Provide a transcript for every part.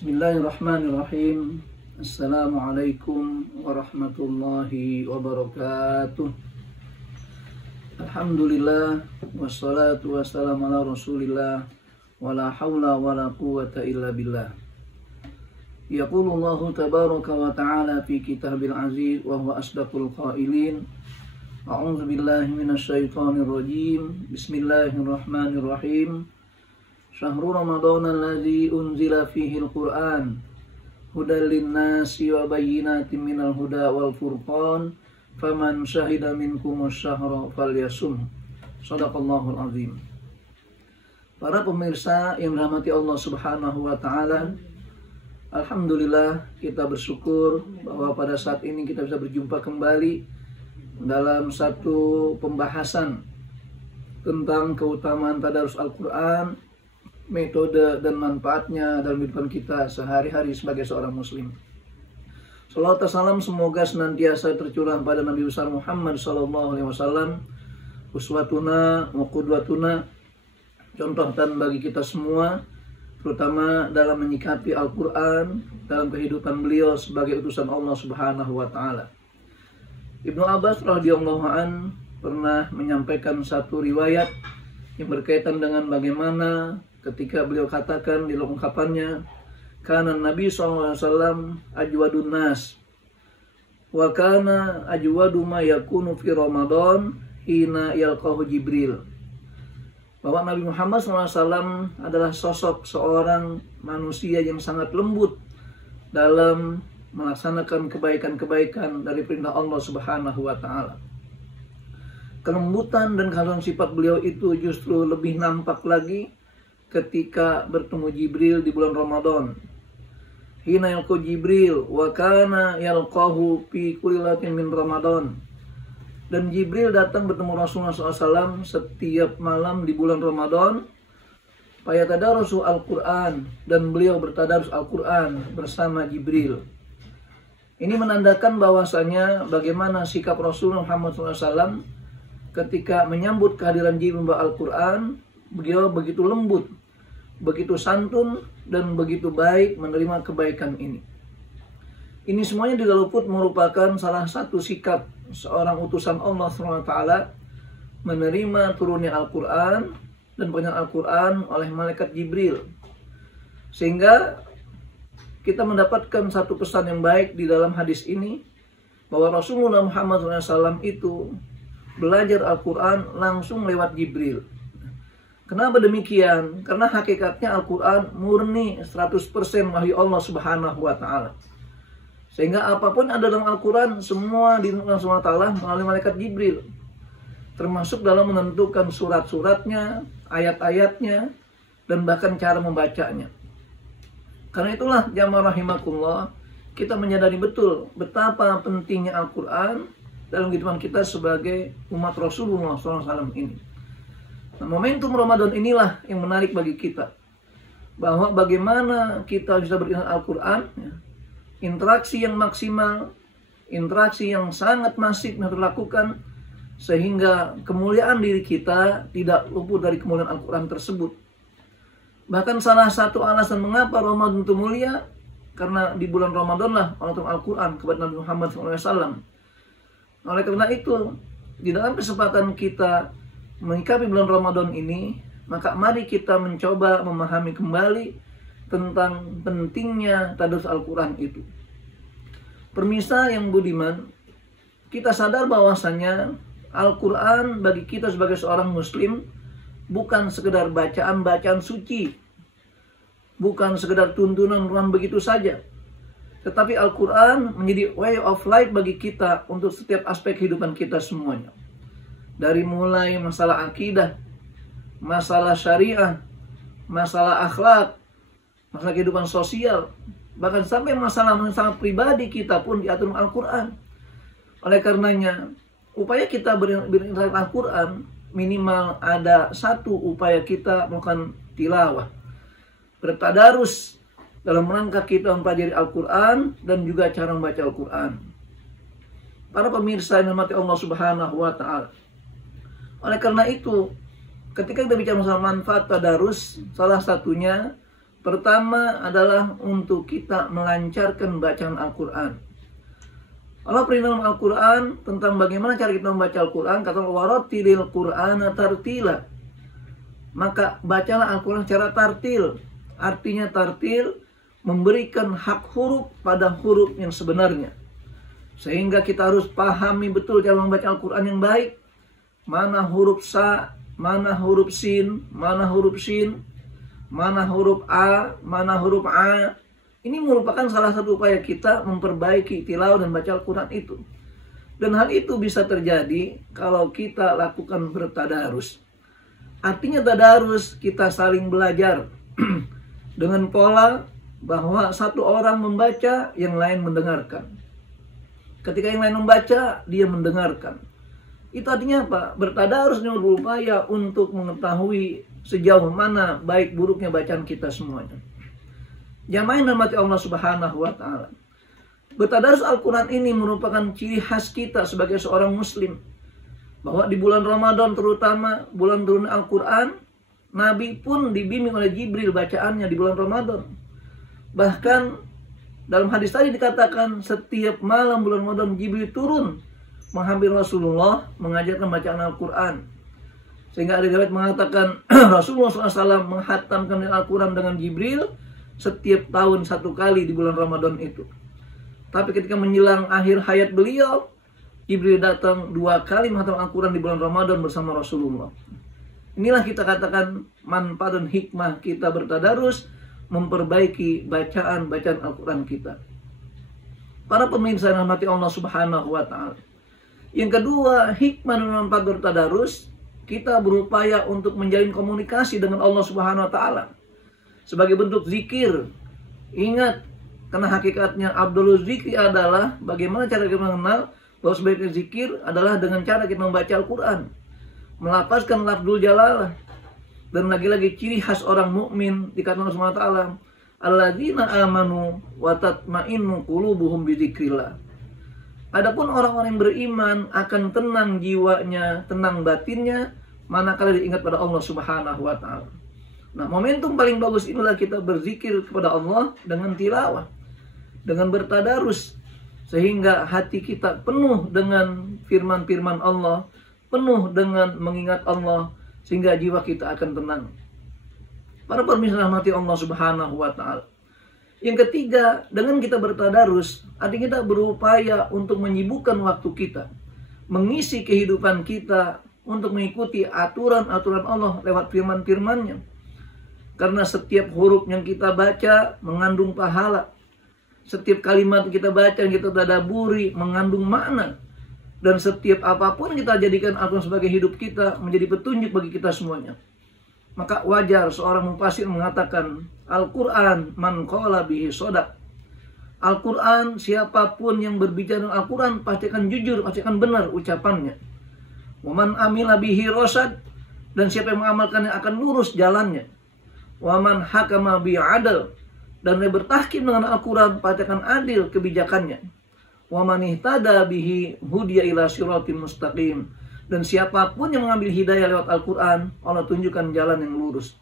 Bismillahirrahmanirrahim. Assalamualaikum warahmatullahi wabarakatuh. Alhamdulillah, wassalatu wassalamu ala rasulillah, wala hawla wala quwata illa billah. Yaqulullahu tabaraka wa ta'ala fi kitabil aziz wa huwa asdaqul qailin. A'udzu billahi minasyaitonir rajim. Bismillahirrahmanirrahim. Syahrul Ramadan alladzi unzila fihi al-Qur'an hudal linnasi wa bayyinatin minal huda wal furqan faman syahida minkumus syahra falyasum. Shadaqallahul azim. Para pemirsa yang dirahmati Allah Subhanahu wa taala, alhamdulillah kita bersyukur bahwa pada saat ini kita bisa berjumpa kembali dalam satu pembahasan tentang keutamaan tadarus Al-Qur'an, metode dan manfaatnya dalam kehidupan kita sehari-hari sebagai seorang muslim. Salawat dan salam semoga senantiasa tercurah pada Nabi besar Muhammad SAW, uswatuna wa qudwatuna, contohan bagi kita semua, terutama dalam menyikapi Al-Quran dalam kehidupan beliau sebagai utusan Allah Subhanahu wa ta'ala. Ibnu Abbas radhiyallahu an pernah menyampaikan satu riwayat yang berkaitan dengan bagaimana ketika beliau katakan di dalam ungkapannya, kana Nabi SAW ajwadun nas wa kana ajwadu ma yakunu fi Ramadan hina yalqahu Jibril. Bahwa Nabi Muhammad SAW adalah sosok seorang manusia yang sangat lembut dalam melaksanakan kebaikan-kebaikan dari perintah Allah Subhanahu wa ta'ala. Kelembutan dan kehalusan sifat beliau itu justru lebih nampak lagi ketika bertemu Jibril di bulan Ramadan. Hina yalqahu Jibril wa kana yalqahu fi kulli lailatin min Ramadan. Dan Jibril datang bertemu Rasulullah SAW setiap malam di bulan Ramadan. Fayatadarasu Al-Quran, dan beliau bertadarus Al-Quran bersama Jibril. Ini menandakan bahwasanya bagaimana sikap Rasulullah Muhammad SAW ketika menyambut kehadiran Jibril membawa Al-Quran. Beliau begitu lembut, begitu santun, dan begitu baik menerima kebaikan ini. Ini semuanya juga luput merupakan salah satu sikap seorang utusan Allah SWT menerima turunnya Al-Quran dan penyampaian Al-Quran oleh malaikat Jibril. Sehingga kita mendapatkan satu pesan yang baik di dalam hadis ini, bahwa Rasulullah Muhammad SAW itu belajar Al-Quran langsung lewat Jibril. Kenapa demikian? Karena hakikatnya Al-Quran murni 100% wahyu Allah Subhanahu wa ta'ala. Sehingga apapun ada dalam Al-Quran semua diturunkan Allah SWT melalui malaikat Jibril. Termasuk dalam menentukan surat-suratnya, ayat-ayatnya, dan bahkan cara membacanya. Karena itulah jamaah rahimakumullah, kita menyadari betul betapa pentingnya Al-Quran dalam kehidupan kita sebagai umat Rasulullah SAW ini. Nah, momentum Ramadan inilah yang menarik bagi kita, bahwa bagaimana kita bisa beringat Al-Quran, ya, interaksi yang maksimal, interaksi yang sangat masif yang terlakukan, sehingga kemuliaan diri kita tidak luput dari kemuliaan Al-Quran tersebut. Bahkan salah satu alasan mengapa Ramadan itu mulia, karena di bulan Ramadan lah Allah turun Al-Quran kepada Nabi Muhammad SAW. Oleh karena itu, di dalam kesempatan kita mengikapi bulan Ramadan ini, maka mari kita mencoba memahami kembali tentang pentingnya tadarus Al-Quran itu. Pemirsa yang budiman, kita sadar bahwasanya Al-Quran bagi kita sebagai seorang muslim bukan sekedar bacaan-bacaan suci, bukan sekedar tuntunan begitu saja, tetapi Al-Quran menjadi way of life bagi kita untuk setiap aspek kehidupan kita semuanya. Dari mulai masalah akidah, masalah syariah, masalah akhlak, masalah kehidupan sosial, bahkan sampai masalah-masalah pribadi kita pun diatur Al-Quran. Oleh karenanya, upaya kita berintegrasi Al-Quran, minimal ada satu upaya kita melakukan tilawah, bertadarus dalam rangka kita mempelajari Al-Quran dan juga cara membaca Al-Quran. Para pemirsa yang dirahmati Allah Subhanahu wa ta'ala, oleh karena itu, ketika kita bicara masalah manfaat tadarus, salah satunya Pertama adalah untuk kita melancarkan bacaan Al-Quran. Allah perintah dalam Al-Quran tentang bagaimana cara kita membaca Al-Quran. Kata warattilil Qur'ana tartila. Maka bacalah Al-Quran secara tartil. Artinya tartil memberikan hak huruf pada huruf yang sebenarnya. Sehingga kita harus pahami betul cara membaca Al-Quran yang baik. Mana huruf sa, mana huruf sin, mana huruf shin, mana huruf A, mana huruf A. Ini merupakan salah satu upaya kita memperbaiki tilawah dan baca Al-Quran itu. Dan hal itu bisa terjadi kalau kita lakukan bertadarus. Artinya tadarus, kita saling belajar dengan pola bahwa satu orang membaca, yang lain mendengarkan. Ketika yang lain membaca, dia mendengarkan. Itu artinya apa? Bertadarus yang berupaya untuk mengetahui sejauh mana baik buruknya bacaan kita semuanya. Jamaah yang dirahmati Allah Subhanahu wa taala. Bertadarus Al-Quran ini merupakan ciri khas kita sebagai seorang muslim. Bahwa di bulan Ramadan terutama, bulan turun Al-Quran, Nabi pun dibimbing oleh Jibril bacaannya di bulan Ramadan. Bahkan dalam hadis tadi dikatakan setiap malam bulan Ramadan Jibril turun menghampiri Rasulullah mengajarkan bacaan Al-Quran. Sehingga ada riwayat mengatakan Rasulullah SAW menghatamkan Al-Quran dengan Jibril setiap tahun satu kali di bulan Ramadan itu. Tapi ketika menjelang akhir hayat beliau, Jibril datang 2 kali menghatamkan Al-Quran di bulan Ramadan bersama Rasulullah. Inilah kita katakan manfaat dan hikmah kita bertadarus, memperbaiki bacaan-bacaan Al-Quran kita. Para pemirsa yang dirahmati Allah Subhanahu wa taala. Yang kedua, hikmah dan manfaat bertadarus, kita berupaya untuk menjalin komunikasi dengan Allah Subhanahu wa taala. Sebagai bentuk zikir. Ingat, karena hakikatnya Abdul Zikri adalah bagaimana cara kita mengenal bahwa sebaiknya zikir adalah dengan cara kita membaca Al-Quran, melafazkan lafzul jalalah. Dan lagi-lagi ciri khas orang mukmin dikatakan Allah Subhanahu wa taala, alladzina amanu wa tatma'innu qulubuhum bidzikrillah. Adapun orang-orang yang beriman akan tenang jiwanya, tenang batinnya manakala diingat pada Allah Subhanahu wa taala. Nah, momentum paling bagus inilah kita berzikir kepada Allah dengan tilawah, dengan bertadarus, sehingga hati kita penuh dengan firman-firman Allah, penuh dengan mengingat Allah, sehingga jiwa kita akan tenang. Para pemirsa rahmati Allah Subhanahu wa taala. Yang ketiga, dengan kita bertadarus, artinya kita berupaya untuk menyibukkan waktu kita, mengisi kehidupan kita untuk mengikuti aturan-aturan Allah lewat firman-firman-Nya. Karena setiap huruf yang kita baca mengandung pahala. Setiap kalimat yang kita baca, yang kita tadabburi mengandung makna. Dan setiap apapun kita jadikan Al-Quran sebagai hidup kita, menjadi petunjuk bagi kita semuanya. Maka wajar seorang mufassir mengatakan, Al-Quran man qala bihi shadaq. Al-Quran, siapapun yang berbicara dengan Al-Quran pasti akan jujur, pasti akan benar ucapannya. Wa man amila bihi rasad. Dan siapa yang mengamalkannya akan lurus jalannya. Wa man hakama bihi adal. Dan yang bertahkim dengan Al-Quran pasti akan adil kebijakannya. Wa man ihtada bihi hudiya ila siratin mustaqim. Dan siapapun yang mengambil hidayah lewat Al-Quran, Allah tunjukkan jalan yang lurus.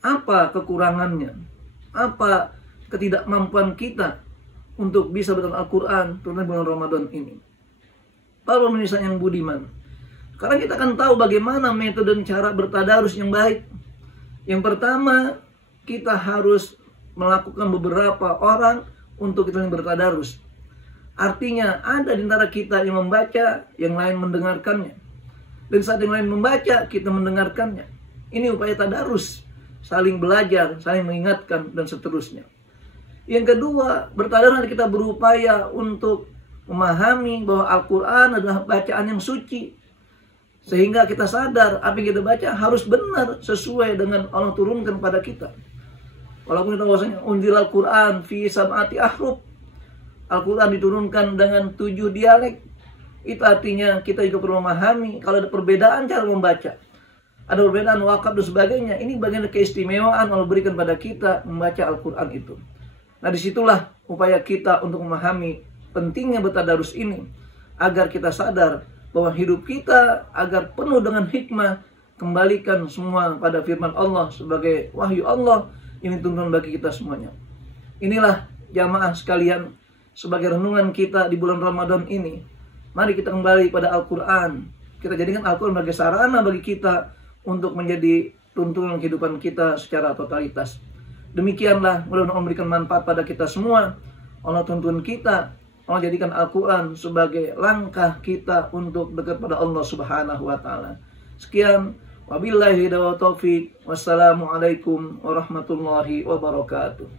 Apa kekurangannya? Apa ketidakmampuan kita untuk bisa bertahan Al-Quran terutama bulan Ramadan ini? Para pemirsa yang budiman, sekarang kita akan tahu bagaimana metode dan cara bertadarus yang baik. Yang pertama, kita harus melakukan beberapa orang untuk kita yang bertadarus. Artinya ada di antara kita yang membaca, yang lain mendengarkannya. Dan saat yang lain membaca, kita mendengarkannya. Ini upaya tadarus, saling belajar, saling mengingatkan, dan seterusnya. Yang kedua, bertadarus kita berupaya untuk memahami bahwa Al-Quran adalah bacaan yang suci. Sehingga kita sadar apa yang kita baca harus benar sesuai dengan Allah turunkan pada kita. Walaupun kita bahwasanya unzil Al-Quran fi sab'ati ahruf, Al-Quran diturunkan dengan 7 dialek. Itu artinya kita juga perlu memahami kalau ada perbedaan cara membaca, ada perbedaan wakaf dan sebagainya. Ini bagian keistimewaan Allah berikan pada kita membaca Al-Quran itu. Nah, disitulah upaya kita untuk memahami pentingnya bertadarus ini, agar kita sadar bahwa hidup kita agar penuh dengan hikmah, kembalikan semua pada firman Allah sebagai wahyu Allah Ini tuntunan bagi kita semuanya. Inilah jamaah sekalian, sebagai renungan kita di bulan Ramadan ini. Mari kita kembali pada Al-Quran. Kita jadikan Al-Quran sebagai sarana bagi kita untuk menjadi tuntunan kehidupan kita secara totalitas. Demikianlah, mudah-mudahan memberikan manfaat pada kita semua. Allah tuntun kita, Allah jadikan Al-Quran sebagai langkah kita untuk dekat pada Allah Subhanahu wa Ta'ala. Sekian, wabillahi taufiq. Wassalamualaikum warahmatullahi wabarakatuh.